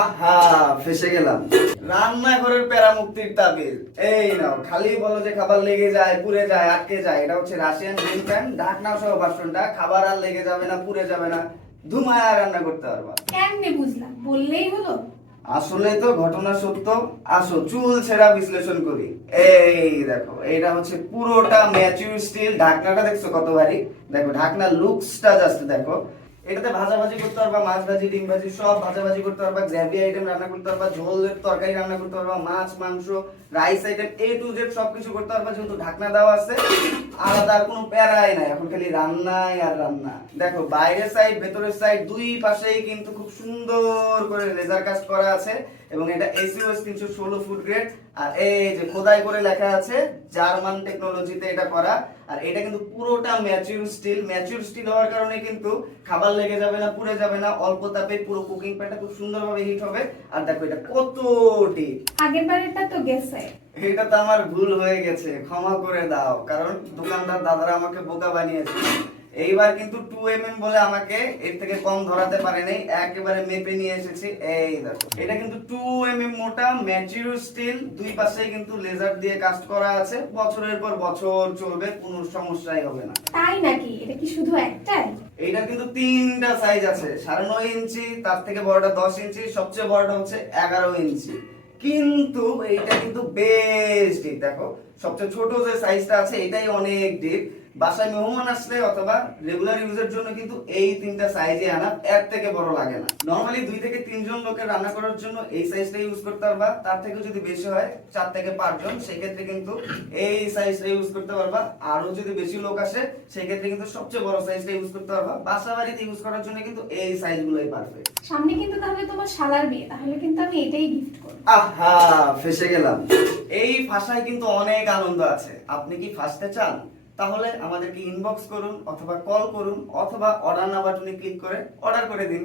আহা ফেসে গেলাম। রান্নাঘরের প্যারা মুক্তির তাবিজ এই নাও খালি বলো যে খাবার লেগে যায় পুড়ে যায় আটকে যায়। এটা হচ্ছে রাশিয়ান প্যান ঢাকনা সহ বাসনটা। খাবার আর লেগে যাবে না পুড়ে যাবে না। ধুমায়া রান্না করতে পারবা। কেমনে বুঝলাম? বললেই হলো। আসলে তো ঘটনা সত্য। আসো চুল ছেঁড়া বিশ্লেষণ করি। এই দেখো এটা হচ্ছে পুরোটা ম্যাচিউর স্টিল ঢাকনাটা দেখছ কত ভারী? দেখো ঢাকনা লুকসটা জাস্ট দেখো। এটাতে ভাজাভাজি করতে পারবা মাছ ভাজি ডিম ভাজি সব ভাজাভাজি করতে পারবা গ্রেভি আইটেম রান্না করতে পারবা ঝোলের তরকারি রান্না করতে পারবা, মাছ, মাংস rice item A to Z সবকিছু করতে পারবা, যেহেতু ঢাকনা দেওয়া আছে, আলাদা আর কোনো প্যারাই নাই, এখন খালি রান্নাই আর রান্না। দেখো, বাইরের সাইড ভেতরের সাইড দুই পাশেই কিন্তু খুব সুন্দর করে লেজার কাজ করা আছে, এবং এটা এসিওএস তিনশো ষোলো ফুট গ্রেড আর এই যে খোদাই করে লেখা আছে, জার্মান টেকনোলজিতে এটা করা, আর এটা কিন্তু পুরোটা ম্যাচিউর স্টিল ম্যাচিউর স্টিল হওয়ার কারণে কিন্তু খাবার লেগে যাবে না পুড়ে যাবে না অল্প তাপে পুরো কুকিং প্যানটা খুব সুন্দরভাবে হিট হবে। আর দেখো এটা কত ডিপ আগের বারেরটা তো গেছে। এটা তো আমার ভুল হয়ে গেছে ক্ষমা করে দাও কারণ দোকানদার দাদারা আমাকে বোকা বানিয়েছে। এইবার কিন্তু টু এম এম বলে আমাকে এর থেকে কম ধরাতে পারে নাই একেবারে মেপে নিয়ে এসেছি। এই দেখো এটা কিন্তু টু এম এম মোটা ম্যাচিউর স্টিল দুই পাশেই কিন্তু লেজার দিয়ে কাস্ট করা আছে। বছরের পর বছর চলবে কোনো সমস্যাই হবে না। তাই নাকি? এটা কি শুধু একটাই? এইটা কিন্তু তিনটা সাইজ আছে সাড়ে নয় ইঞ্চি তার থেকে বড়টা দশ ইঞ্চি সবচেয়ে বড়টা হচ্ছে এগারো ইঞ্চি। কিন্তু এইটা কিন্তু বেশ ডিপ দেখো সবচেয়ে ছোট যে সাইজটা আছে এটাই অনেক ডিপ বাসায় মেহমান আসলে অথবা রেগুলার ইউজের জন্য কিন্তু এই তিনটা সাইজে আনা এর থেকে বড় লাগে না। নর্মালি দুই থেকে তিনজন লোকের রান্না করার জন্য এই সাইজটা ইউজ করতে পারবা তার থেকে যদি বেশি হয় চার থেকে পাঁচজন সেক্ষেত্রে কিন্তু এই সাইজটা ইউজ করতে পারবা। আরও যদি বেশি লোক আসে সেক্ষেত্রে কিন্তু সবচেয়ে বড় সাইজটা ইউজ করতে পারবা। বাসা বাড়িতে ইউজ করার জন্য কিন্তু এই সাইজগুলোই পারফেক্ট সামনে কিন্তু তাহলে তোমার শালার বিয়ে তাহলে কিন্তু আমি এটাই গিফট করব। আহা ফেসে গেলাম। এই ভাষায় কিন্তু অনেক আনন্দ আছে। আপনি কি ফাঁসতে চান? তাহলে আমাদেরকে ইনবক্স করুন অথবা কল করুন অথবা অর্ডার না বাটনে ক্লিক করে অর্ডার করে দিন।